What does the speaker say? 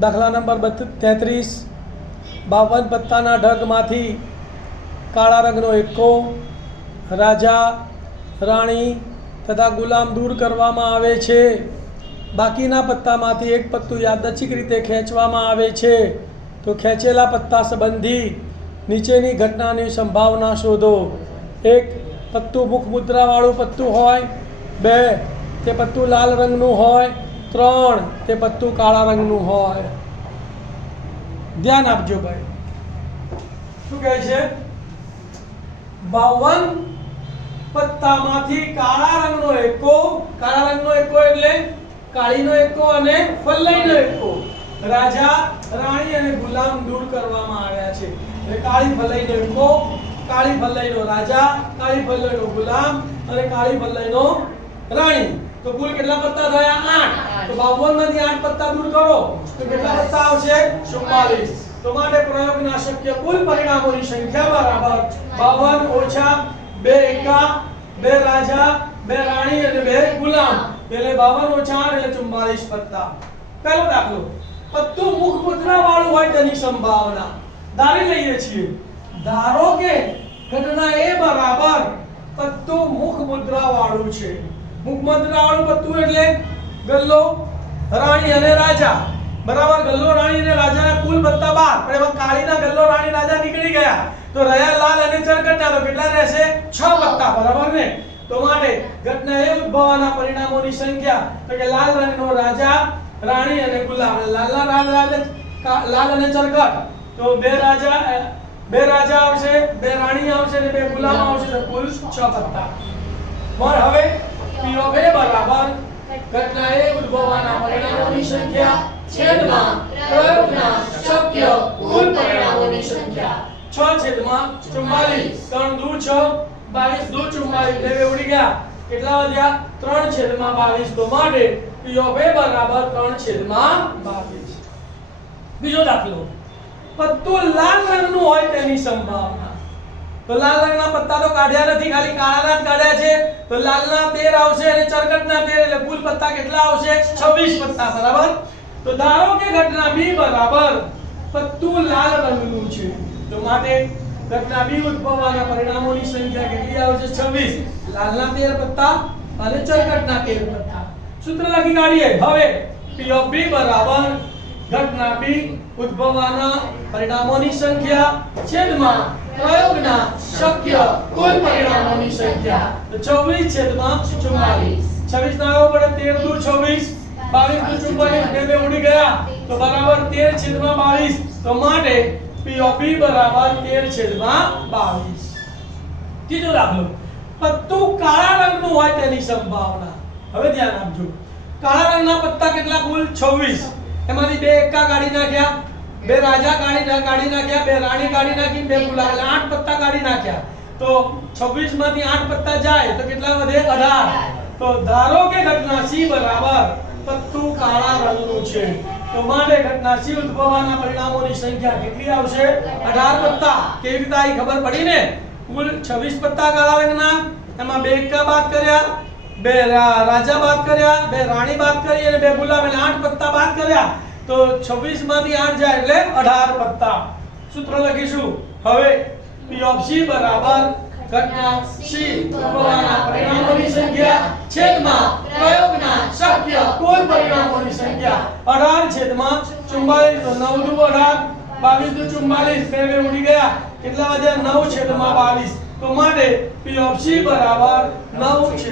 દાખલા નંબર 33 52 પત્તાના ઢગમાંથી કાળા રંગનો એકો રાજા રાણી તથા ગુલામ દૂર કરવામાં આવે છે। બાકીના પત્તામાંથી એક પત્તું યાદચ્છિક રીતે ખેંચવામાં આવે છે। તો ખેંચેલા પત્તા સંબંધી નીચેની ઘટનાની સંભાવના શોધો। 1 પત્તું મુખ મુદ્રાવાળું પત્તું હોય, 2 તે પત્તું લાલ રંગનું હોય, 3 તે પત્તું કાળા રંગનું હોય। ધ્યાન આપજો ભાઈ, શું કહે છે? 52 પત્તામાંથી કાળા રંગનો એકો, કાળા રંગનો એકો એટલે કાળીનો એકો અને ફલ્લઈનો એકો રાજા રાણી અને ગુલામ દૂર કરવામાં આવ્યા છે। એટલે કાળી ફલ્લઈનો એકો, કાળી ફલ્લઈનો રાજા, કાળી ફલ્લઈનો ગુલામ અને કાળી ફલ્લઈનો રાણી। તો કુલ કેટલા પત્તા થયા? 8। તો 52 માંથી 8 પત્તા દૂર કરો તો કેટલા પત્તા આવશે? 44। તો માટે પ્રયોગના શક્ય કુલ પરિણામોની સંખ્યા બરાબર 52 ઓછા 2 એકા, 2 રાજા, 2 રાણી અને 2 ગુલામ, એટલે 52 ઓછા 8 એટલે 44 પત્તા। પહેલો દાખલો, પત્તું મુખ મુદ્રા વાળું હોય તેની સંભાવના ધારી લઈએ છીએ। ધારો કે ઘટના એ બરાબર પત્તું મુખ મુદ્રા વાળું છે। મુખ મુદ્રા વાળું પત્તું એટલે ગલ્લો રાણી અને રાજા બરાબર। ગલ્લો રાણી અને રાજાના કુલ પત્તા 12, પણ એમાં કાળીના ગલ્લો રાણી રાજા નીકળી ગયા તો રહ્યા લાલ અને ચરકટના, તો કેટલા રહેશે? 6 પત્તા બરાબર ને। તો માટે ઘટના એ ઉદ્ભવવાના પરિણામોની સંખ્યા તો કે લાલ રંગનો રાજા રાણી અને ગુલામ, લાલ અને ચરકટ, તો 2 રાજા આવશે, 2 રાણી આવશે અને 2 ગુલામ આવશે, તો કુલ 6 પત્તા। પણ હવે P of A બરાબર ઘટના એ ઉદ્ભવવાના પરિણામોની સંખ્યા છેદમાં પ્રયોગના શક્ય કુલ પરિણામોની સંખ્યા 6/44। 3 દુ 6, 22 દુ 44, બે ઉડી ગયા, કેટલા વધ્યા? 3/22। તો માટે P of A બરાબર 3/22। બીજો દાખલો, પત્તું લાલ રંગનું હોય તેની સંભાવના। તો લાલ રંગના પત્તા તો કાઢ્યા નથી, ખાલી કાળાના જ કાઢ્યા છે। તો લાલના 13 આવશે અને ચરકટના 13, એટલે કુલ પત્તા કેટલા આવશે? 26 પત્તા બરાબર। તો ધારો કે ઘટના B બરાબર પત્તું લાલ રંગનું છે, તો માટે ઘટના B ઉદ્ભવવાના પરિણામોની સંખ્યા કેટલી આવશે? 26। લાલના 13 પત્તા અને ચરકટના 13 પત્તા। સૂત્ર લખી કાઢીએ। હવે P of B બરાબર ઘટના B ઉદ્ભવવાના પરિણામોની સંખ્યા છેદમાં પ્રયોગના શક્ય કુલ પરિણામોની સંખ્યા, તો 24/44। 26 ના આવો પડે, 13 દુ 26, 22 દુ 44, બે ઉડી ગયા, તો બરાબર 13/22। તો માટે P of B બરાબર 13/22। ત્રીજો દાખલો, પત્તું કાળા રંગનું હોય તેની સંભાવના। હવે ધ્યાન આપજો, કાળા રંગના પત્તા કેટલા? કુલ 26। એમાંથી 2 એકા કાઢી નાખ્યા, 2 રાજા કાઢી નાખ્યા, 2 રાણી કાઢી નાખી, 2 ગુલામ, એટલે 8 પત્તા કાઢી નાખ્યા। તો 26 માંથી 8 પત્તા જાય તો કેટલા વધે? 18। તો ધારો કે ઘટના C બરાબર પત્તું કાળા રંગનું છે, તો માટે ઘટના C ઉદ્ભવવાના પરિણામોની સંખ્યા કેટલી આવશે? 18 પત્તા। કેવી રીતે આવી ખબર પડી ને? કુલ 26 પત્તા કાળા રંગના, એમાં 2 એકા બાદ કર્યા, 2 રાજા બાદ કર્યા, 2 રાણી બાદ કરી અને 2 ગુલામ, એટલે 8 પત્તા બાદ કર્યા, તો 26 માંથી 8 જાય એટલે 18 પત્તા। સૂત્ર લખીશું। હવે P of C બરાબર ઘટના C ઉદ્ભવવાના પરિણામોની સંખ્યા છેદમાં પ્રયોગના શક્ય કુલ પરિણામોની સંખ્યા 18/44। તો 9 દુ 18, 22 દુ 44, બે ઉડી ગયા, કેટલા વધ્યા? 9/22। તો માટે P of C બરાબર 9/22।